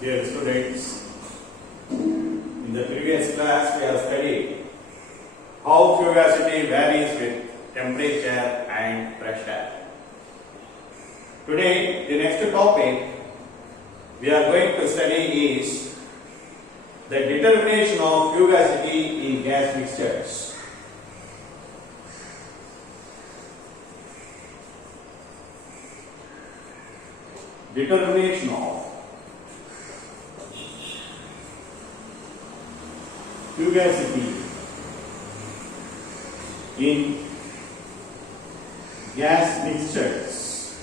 Dear students, in the previous class we have studied how fugacity varies with temperature and pressure. Today, the next topic we are going to study is the determination of fugacity in gas mixtures. Determination of fugacity in gas mixtures.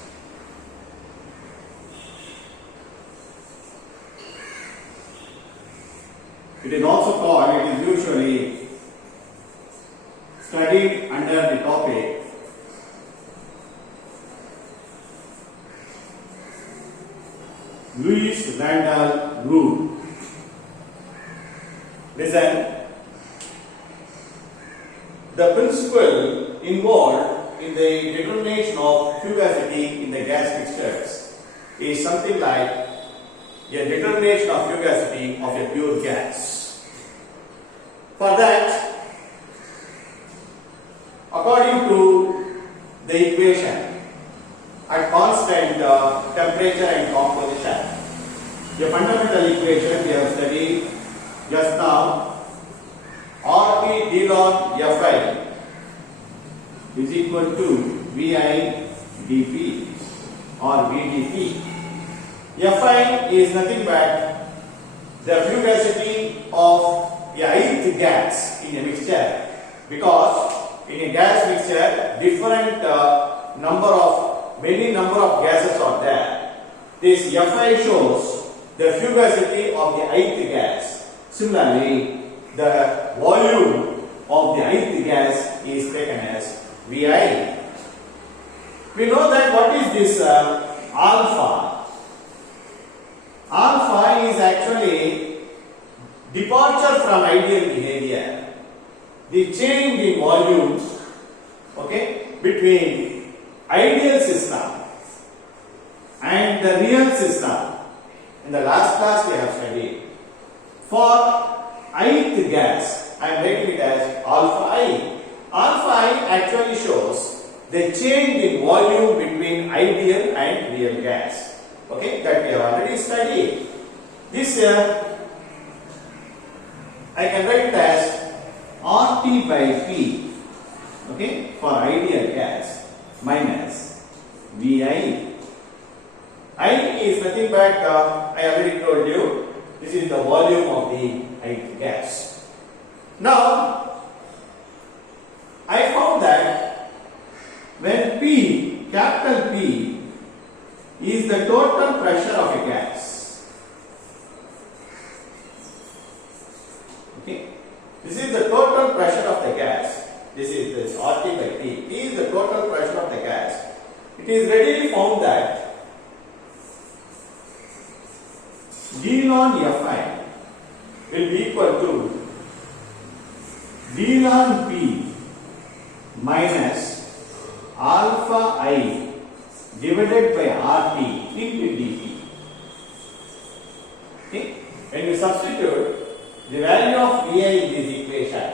It is also called, it is usually studied under the topic Lewis Randall rule. Listen, the principle involved in the determination of fugacity in the gas mixtures is something like a determination of fugacity of a pure gas. For that, according to the equation, at constant temperature and composition, the fundamental equation we have studied just now, Rp d log Fi is equal to Vi dP or VdP. Fi is nothing but the fugacity of a ith gas in a mixture, because in a gas mixture different many number of gases are there. This Fi shows the fugacity of the ith gas. Similarly, the volume of the ith gas is taken as Vi. We know that what is this alpha? Alpha is actually departure from ideal behavior. The change in volumes, between ideal system and the real system. In the last class we have studied. For ith gas, I am writing it as alpha I. Alpha I actually shows the change in volume between ideal and real gas. That we have already studied. This I can write it as RT by P, for ideal gas minus Vi. I is nothing but, I already told you, this is the volume of the ith gas. Now, I found that when P, capital P, is the total pressure of a gas. This is the total pressure of the gas. This is this RT by P. P is the total pressure of the gas. It is readily found that d log Fi will be equal to d log P minus alpha I divided by RT into dP. When you substitute the value of Vi in this equation,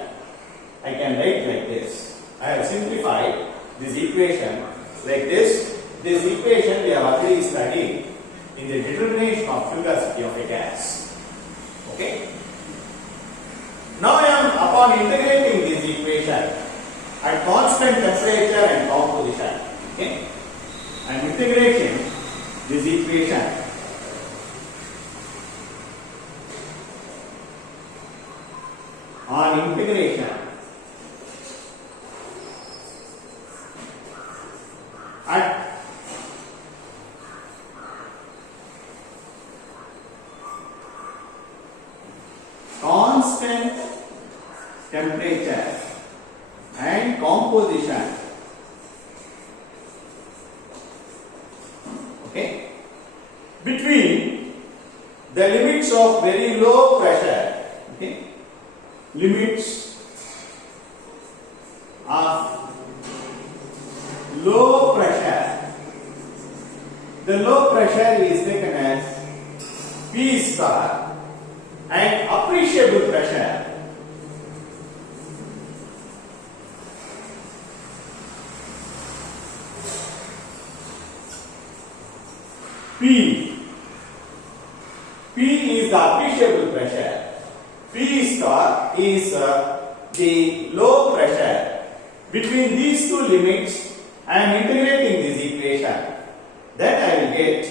I can write like this. I have simplified this equation like this. This equation we have already studied in the determination of fugacity of a gas. Now I am upon integrating this equation at constant temperature and composition. I am integrating this equation on integration at constant temperature and composition. Between the limits of very low pressure, limits of low pressure. The low pressure is taken as P is star and appreciable pressure P. P is the appreciable pressure. P star is the low pressure. Between these two limits, I am integrating this equation. Then I will get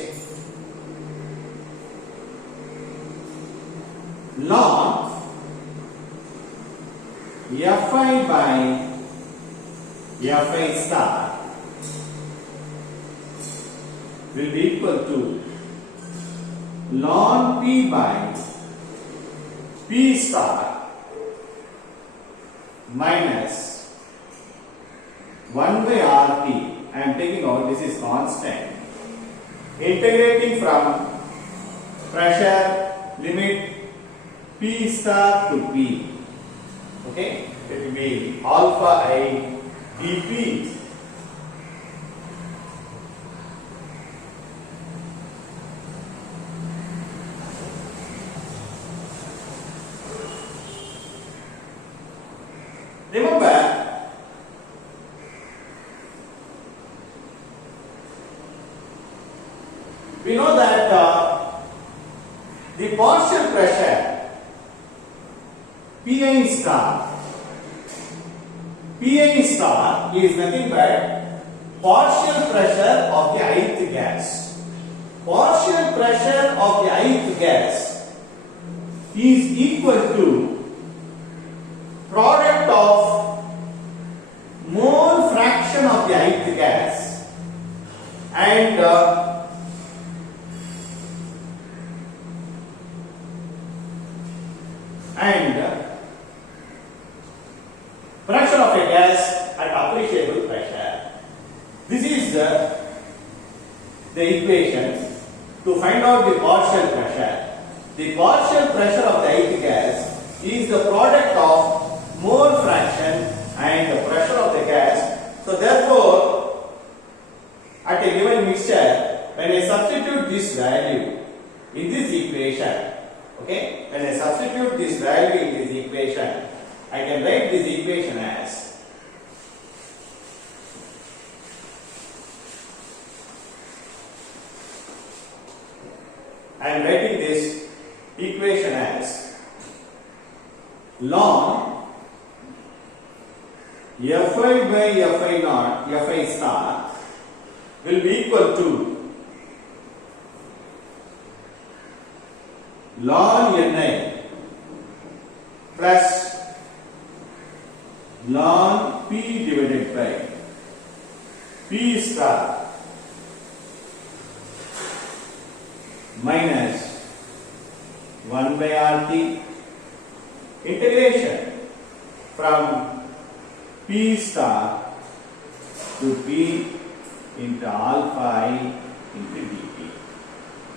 ln Fi by Fi star will be equal to ln P by P star minus 1 by RT. I am taking out, this is constant. Integrating from pressure limit P star to P. Okay, it will be alpha I dP. Remember, we know that the partial pressure Pi star is nothing but partial pressure of the ith gas. Partial pressure of the ith gas is equal to product of mole fraction of the ith gas and fraction of a gas at appreciable pressure. This is the equation to find out the partial pressure. The partial pressure of the ith gas is the product of mole fraction and the pressure of the gas. So therefore, at a given mixture, when I substitute this value in this equation, okay, when I substitute this value in this equation, I can write this equation as I am writing this equation as ln Fi by Fi naught, Fi star will be equal to ln Ni plus ln P divided by P star minus 1 by RT integration from P star to P into alpha I into dP.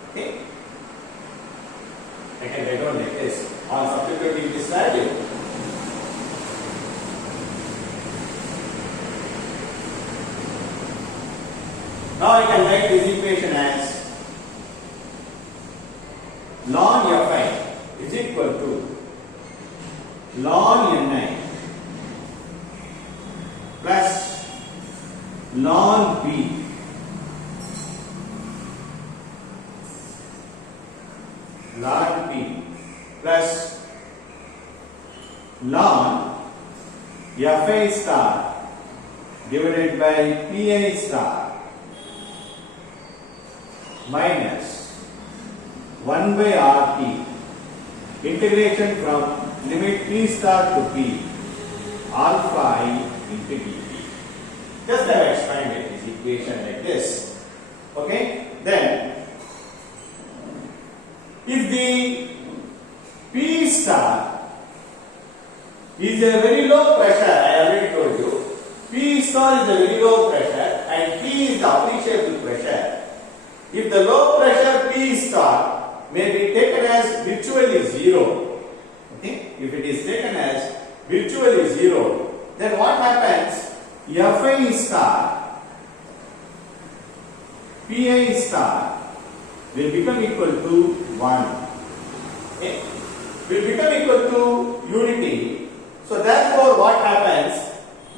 Okay? I can write down like this on substituting this value. Now I can write this equation as ln Fi is equal to ln Ni plus ln P plus ln Fi star divided by Pi star minus 1 by RT integration from limit P star to P alpha I into dP. Just I have expanded this equation like this. Okay? Then if the P star is a very low pressure, I already told you, P star is a very low pressure and P is the appreciable pressure. If the low pressure P star may be taken as virtually zero, okay? If it is taken as virtually zero, then what happens? Fi star, Pi star will become equal to 1. okay, will become equal to unity. So therefore what happens,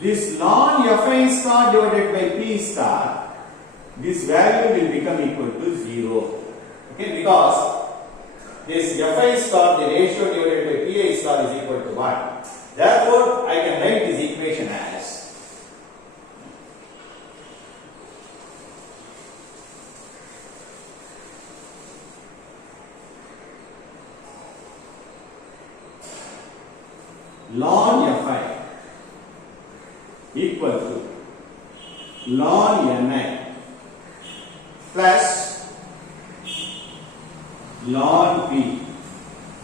this ln Fi star divided by P star, this value will become equal to 0, okay, because this Fi star, the ratio divided by Pi star is equal to 1. Therefore I can write this equation as ln Fi equal to ln Ni plus ln P.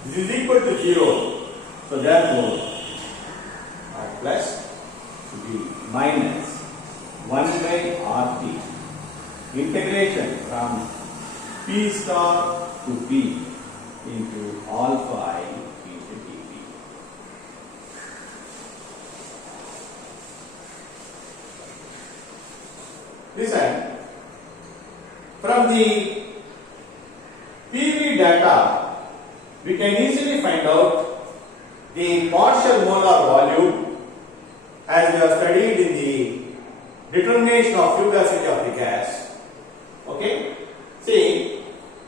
This is equal to 0. So therefore plus B minus 1 by RT integration from P star to P into alpha I into dP. Listen, from the PV data we can easily find out the partial molar volume as we have studied in the determination of fugacity of the gas. Okay, see,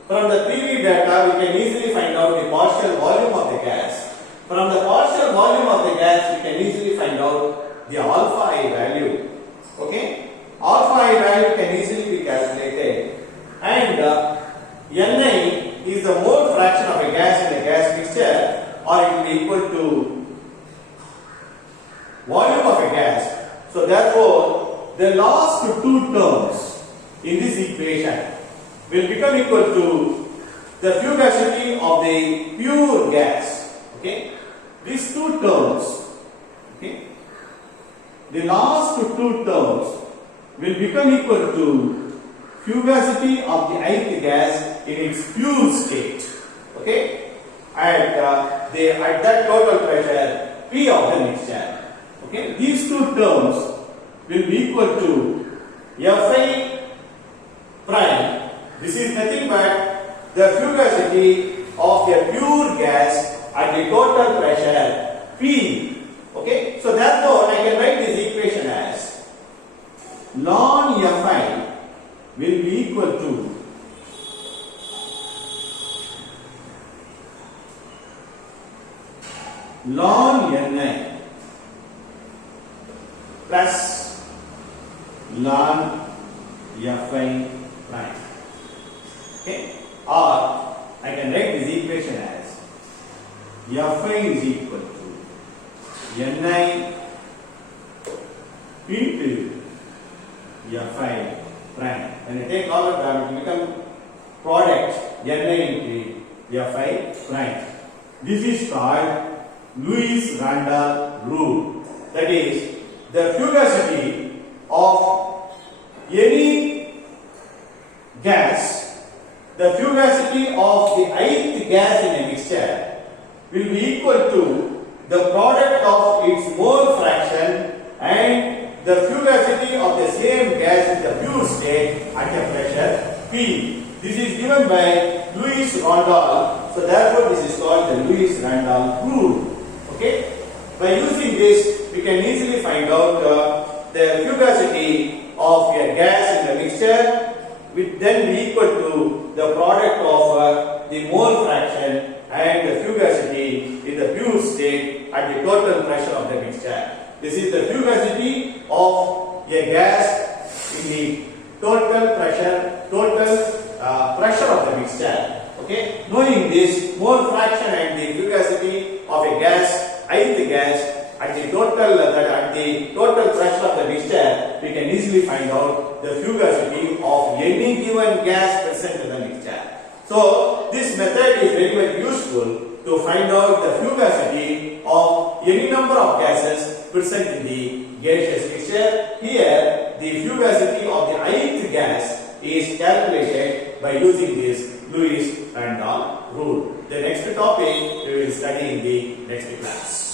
from the PV data we can easily find out the partial volume of the gas. From the partial volume of the gas we can easily find out the alpha I value. Okay, alpha I value can easily be calculated, and Ni is the mole fraction of a gas in a gas mixture, or it will be equal to volume of a gas. So therefore the last two terms in this equation will become equal to the fugacity of the pure gas. Okay, these two terms, okay, the last two terms will become equal to fugacity of the ith gas in its pure state. Okay, at that total pressure P of the mixture. Okay, these two terms will be equal to Fi prime. This is nothing but the fugacity of a pure gas at the total pressure P. Okay, so therefore I can write this equation as ln Fi will be equal to ln Ni plus ln Fi prime. Okay, or I can write this equation as Fi is equal to Ni into Fi prime. When I take all of them, it will become product Ni into Fi prime. This is called Lewis Randall rule. That is, the fugacity of any gas, the fugacity of the ith gas in a mixture will be equal to the product of its mole fraction and the fugacity of the same gas in the pure state at a pressure P. This is given by Lewis Randall. So therefore this is called the Lewis Randall rule. Okay, by using this we can easily find out the fugacity of a gas in the mixture, which then be equal to the product of the mole fraction and the fugacity in the pure state at the total pressure of the mixture. This is the fugacity of a gas in the total pressure of the mixture. Okay, knowing this mole fraction and the fugacity of a gas, ith gas at the total pressure of the mixture, we can easily find out the fugacity of any given gas present in the mixture. So this method is very much useful to find out the fugacity of any number of gases present in the gaseous mixture. Here the fugacity of the ith gas is calculated by using this Lewis Randall rule. The next topic we will study in the next class.